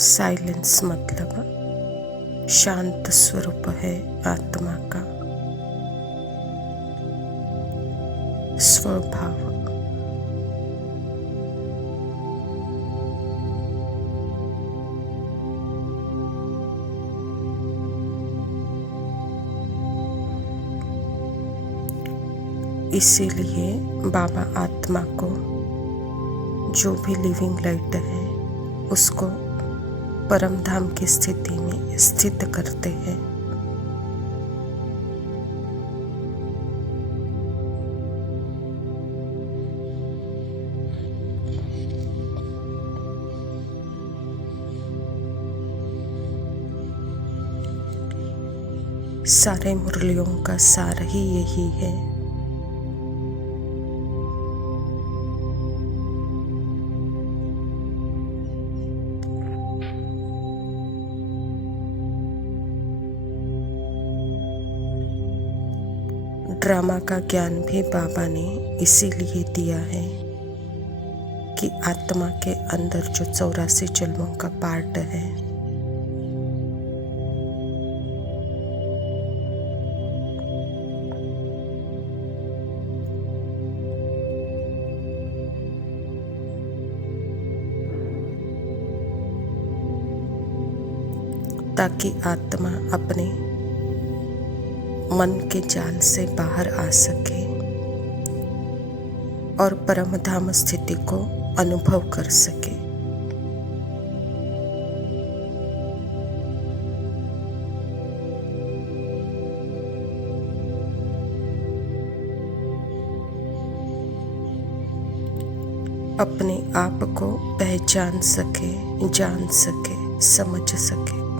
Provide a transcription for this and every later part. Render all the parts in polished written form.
Silence मतलब शांत स्वरूप है आत्मा का स्वभाव। इसीलिए बाबा आत्मा को, जो भी लिविंग लाइट है, उसको परम धाम की स्थिति में स्थित करते हैं। सारे मुरलियों का सार ही यही है। ड्रामा का ज्ञान भी बाबा ने इसीलिए दिया है कि आत्मा के अंदर जो 84 जन्मों का पार्ट है, ताकि आत्मा अपने मन के जाल से बाहर आ सके और परम धाम स्थिति को अनुभव कर सके। अपने आप को पहचान सके, जान सके, समझ सके।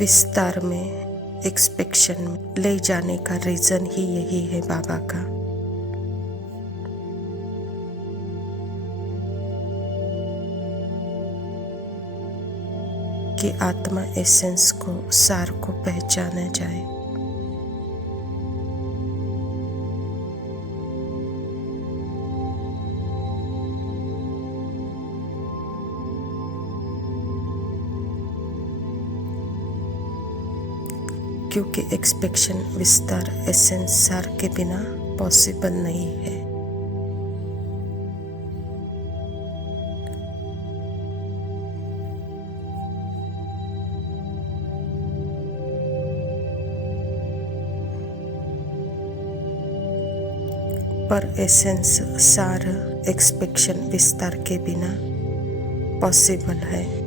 विस्तार में, एक्सपेक्शन में ले जाने का रीजन ही यही है बाबा का। कि आत्मा एसेंस को, सार को पहचाना जाए। क्योंकि एक्सपेक्शन, विस्तार, एसेंस, सार के बिना पॉसिबल नहीं है। पर एसेंस, सार, एक्सपेक्शन, विस्तार के बिना पॉसिबल है।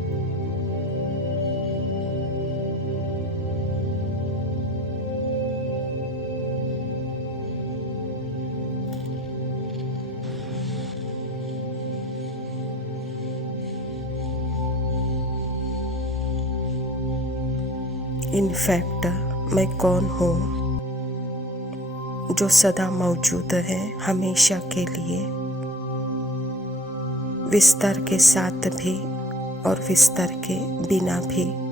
इनफैक्ट मैं कौन हूँ जो सदा मौजूद है, हमेशा के लिए, विस्तार के साथ भी और विस्तार के बिना भी।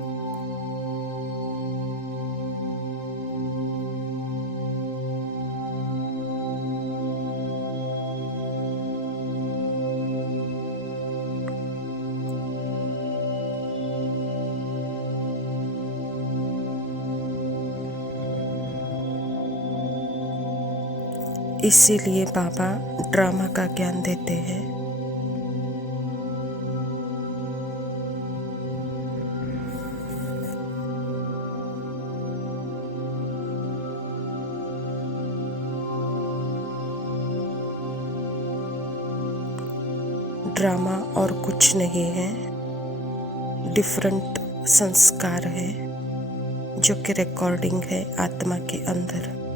इसीलिए बाबा ड्रामा का ज्ञान देते हैं। ड्रामा और कुछ नहीं है, डिफरेंट संस्कार है जो कि रिकॉर्डिंग है आत्मा के अंदर।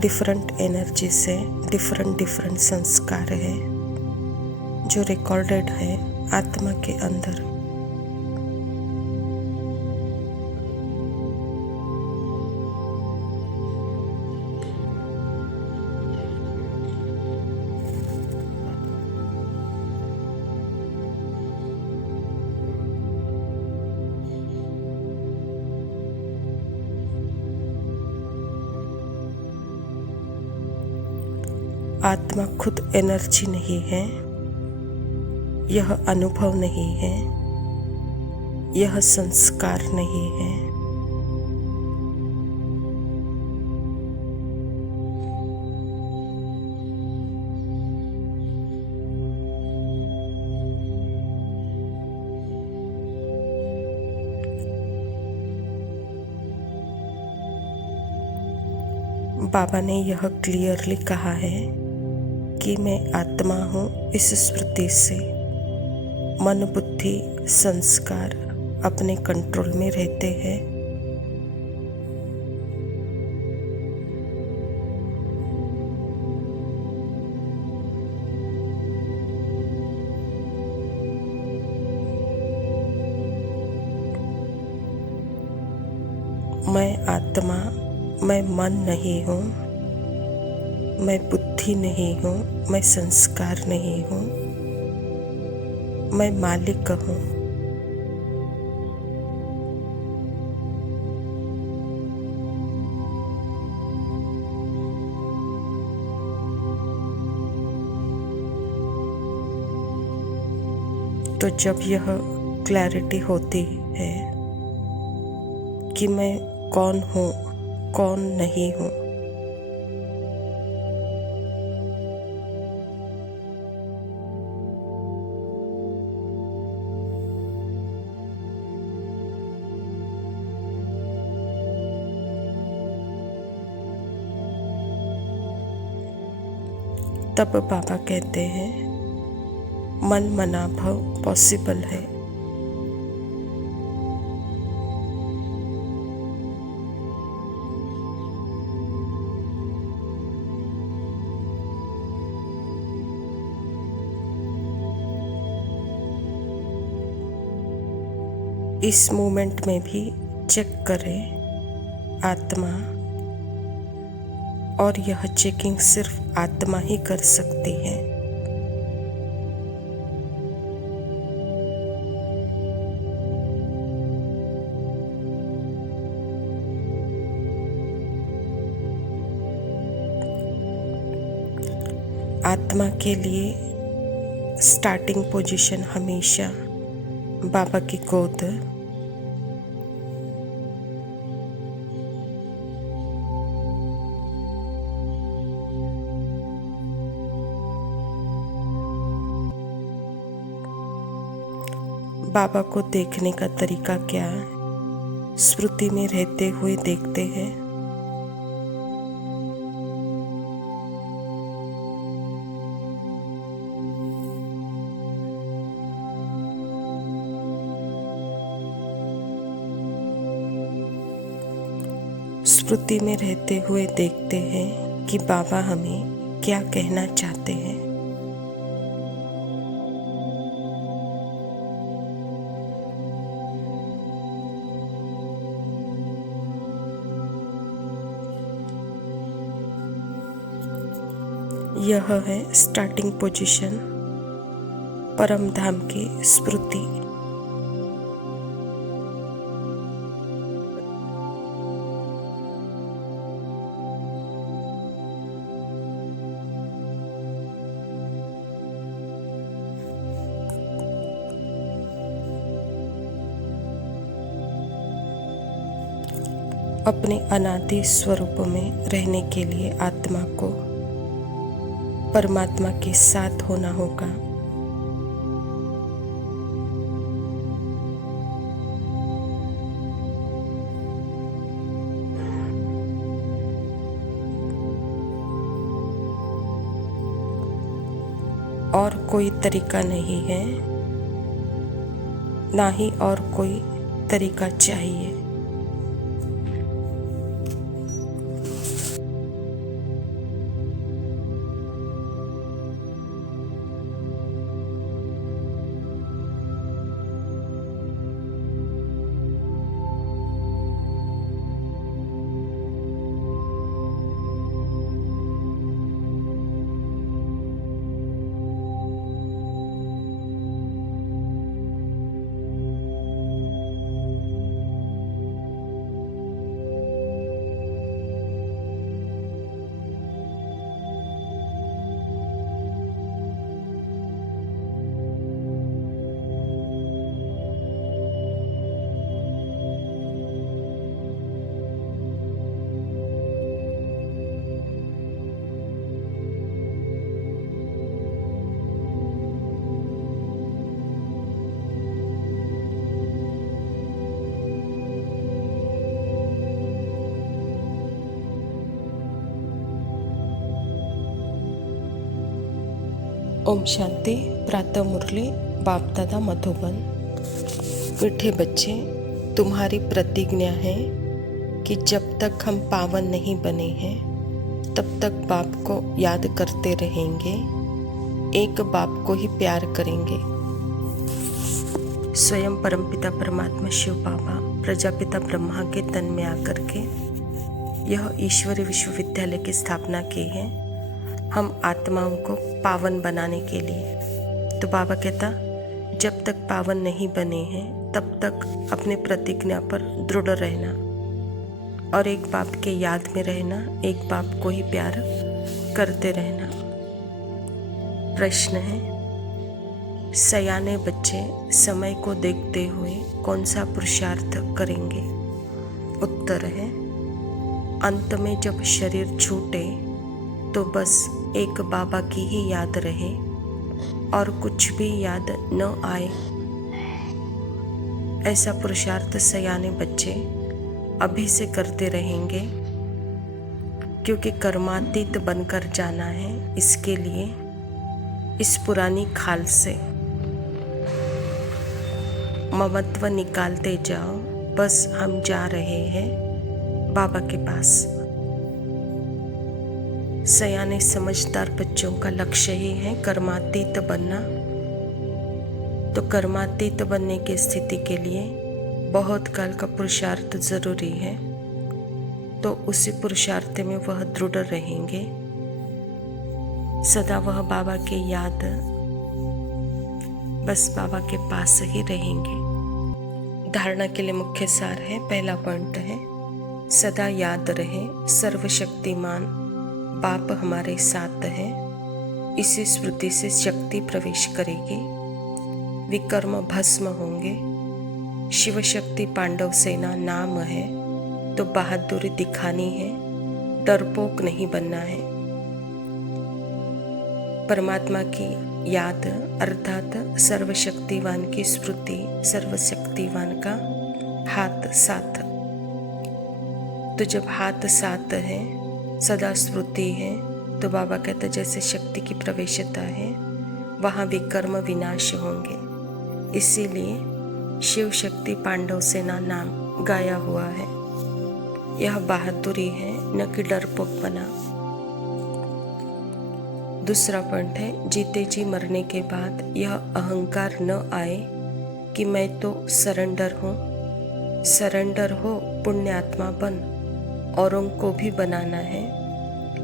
डिफरेंट एनर्जी से डिफरेंट संस्कार है जो रिकॉर्डेड है आत्मा के अंदर। आत्मा खुद एनर्जी नहीं है, यह अनुभव नहीं है, यह संस्कार नहीं है। बाबा ने यह क्लियरली कहा है कि मैं आत्मा हूँ। इस स्मृति से मन, बुद्धि, संस्कार अपने कंट्रोल में रहते हैं। मैं आत्मा, मैं मन नहीं हूँ, मैं बुद्धि नहीं हूँ, मैं संस्कार नहीं हूँ, मैं मालिक हूँ। तो जब यह क्लैरिटी होती है कि मैं कौन हूँ, कौन नहीं हूँ, तब बाबा कहते हैं मन मना भव पॉसिबल है। इस मोमेंट में भी चेक करें आत्मा, और यह चेकिंग सिर्फ आत्मा ही कर सकती है। आत्मा के लिए स्टार्टिंग पोजीशन हमेशा बाबा की गोद, बाबा को देखने का तरीका क्या है? स्मृति में रहते हुए देखते हैं। स्मृति में रहते हुए देखते हैं कि बाबा हमें क्या कहना चाहते हैं। यह है स्टार्टिंग पोजीशन परम धाम की स्मृति। अपने अनादि स्वरूप में रहने के लिए आत्मा को परमात्मा के साथ होना होगा। और कोई तरीका नहीं है, ना ही और कोई तरीका चाहिए। ओम शांति। प्रातः मुरली बाप दादा मधुबन। मीठे बच्चे, तुम्हारी प्रतिज्ञा है कि जब तक हम पावन नहीं बने हैं तब तक बाप को याद करते रहेंगे, एक बाप को ही प्यार करेंगे। स्वयं परमपिता परमात्मा शिव बाबा प्रजापिता ब्रह्मा के तन में आकर के यह ईश्वरीय विश्वविद्यालय की स्थापना की है, हम आत्माओं को पावन बनाने के लिए। तो बाबा कहता, जब तक पावन नहीं बने हैं तब तक अपने प्रतिज्ञा पर दृढ़ रहना और एक बाप के याद में रहना, एक बाप को ही प्यार करते रहना। प्रश्न है, सयाने बच्चे समय को देखते हुए कौन सा पुरुषार्थ करेंगे? उत्तर है, अंत में जब शरीर छूटे तो बस एक बाबा की ही याद रहे और कुछ भी याद न आए। ऐसा पुरुषार्थ सयाने बच्चे अभी से करते रहेंगे, क्योंकि कर्मातीत बनकर जाना है। इसके लिए इस पुरानी खाल से ममत्व निकालते जाओ। बस हम जा रहे हैं बाबा के पास। सयाने समझदार बच्चों का लक्ष्य ही है कर्मातीत बनना। तो कर्मातीत बनने की स्थिति के लिए बहुत काल का पुरुषार्थ जरूरी है। तो उसी पुरुषार्थ में वह दृढ़ रहेंगे, सदा वह बाबा की याद, बस बाबा के पास ही रहेंगे। धारणा के लिए मुख्य सार है, पहला पॉइंट है, सदा याद रहे सर्वशक्तिमान बाप हमारे साथ है। इसी स्मृति से शक्ति प्रवेश करेगी, विकर्म भस्म होंगे। शिव शक्ति पांडव सेना नाम है, तो बहादुरी दिखानी है, डरपोक नहीं बनना है। परमात्मा की याद अर्थात सर्वशक्तिवान की स्मृति, सर्वशक्तिवान का हाथ साथ। तो जब हाथ साथ है, सदा स्मृति है, तो बाबा कहते जैसे शक्ति की प्रवेशता है वहाँ विकर्म विनाश होंगे। इसीलिए शिव शक्ति पांडव सेना नाम गाया हुआ है। यह बहादुरी है, न कि डरपोक बना। दूसरा पॉइंट है, जीते जी मरने के बाद यह अहंकार न आए कि मैं तो सरेंडर हूँ। सरेंडर हो, पुण्य आत्मा बन, औरों को भी बनाना है,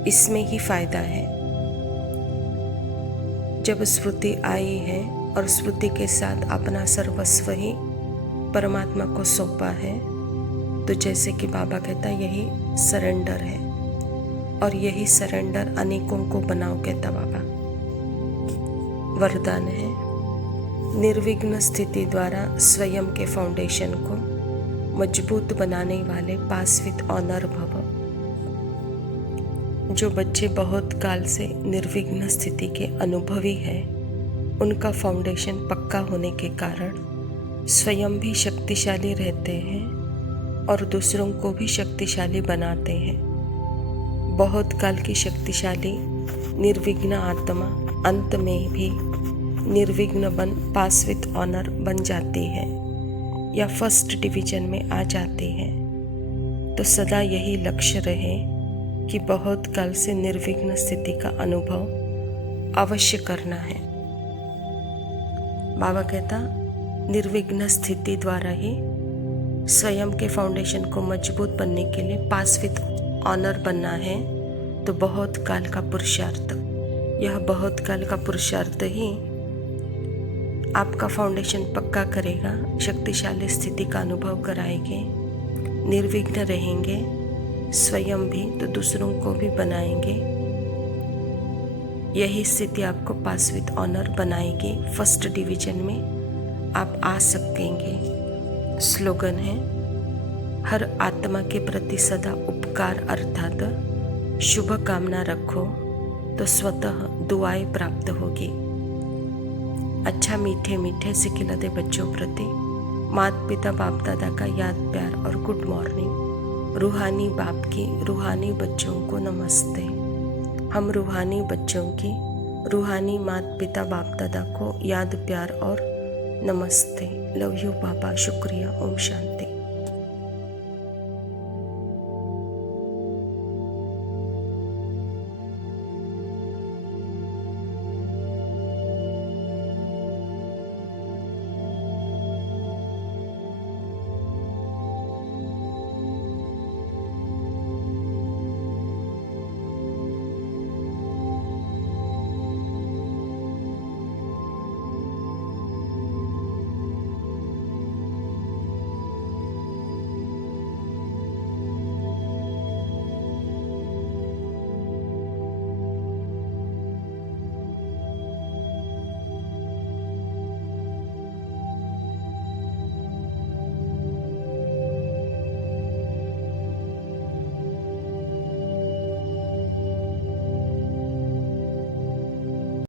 इसमें ही फायदा है। जब स्मृति आई है और स्मृति के साथ अपना सर्वस्व ही परमात्मा को सौंपा है, तो जैसे कि बाबा कहता यही सरेंडर है, और यही सरेंडर अनेकों को बनाओ कहता बाबा। वरदान है, निर्विघ्न स्थिति द्वारा स्वयं के फाउंडेशन को मजबूत बनाने वाले पास विद ऑनर भव। जो बच्चे बहुत काल से निर्विघ्न स्थिति के अनुभवी हैं, उनका फाउंडेशन पक्का होने के कारण स्वयं भी शक्तिशाली रहते हैं और दूसरों को भी शक्तिशाली बनाते हैं। बहुत काल की शक्तिशाली निर्विघ्न आत्मा अंत में भी निर्विघ्न बन पास विद ऑनर बन जाती है या फर्स्ट डिवीजन में आ जाती है। तो सदा यही लक्ष्य रहे कि बहुत काल से निर्विघ्न स्थिति का अनुभव अवश्य करना है। बाबा कहता, निर्विघ्न स्थिति द्वारा ही स्वयं के फाउंडेशन को मजबूत बनने के लिए पास विद ऑनर बनना है। तो बहुत काल का पुरुषार्थ, यह बहुत काल का पुरुषार्थ ही आपका फाउंडेशन पक्का करेगा, शक्तिशाली स्थिति का अनुभव कराएंगे, निर्विघ्न रहेंगे स्वयं भी, तो दूसरों को भी बनाएंगे। यही स्थिति आपको पास विद ऑनर बनाएगी, फर्स्ट डिवीजन में आप आ सकेंगे। स्लोगन है, हर आत्मा के प्रति सदा उपकार अर्थात शुभ कामना रखो तो स्वतः दुआएं प्राप्त होगी। अच्छा मीठे मीठे सिखिलते बच्चों प्रति माता पिता बाप दादा का याद प्यार और गुड मॉर्निंग। रूहानी बाप की रूहानी बच्चों को नमस्ते। हम रूहानी बच्चों की रूहानी माता पिता बाप दादा को याद प्यार और नमस्ते। लव यू पापा, शुक्रिया, ओम शांति।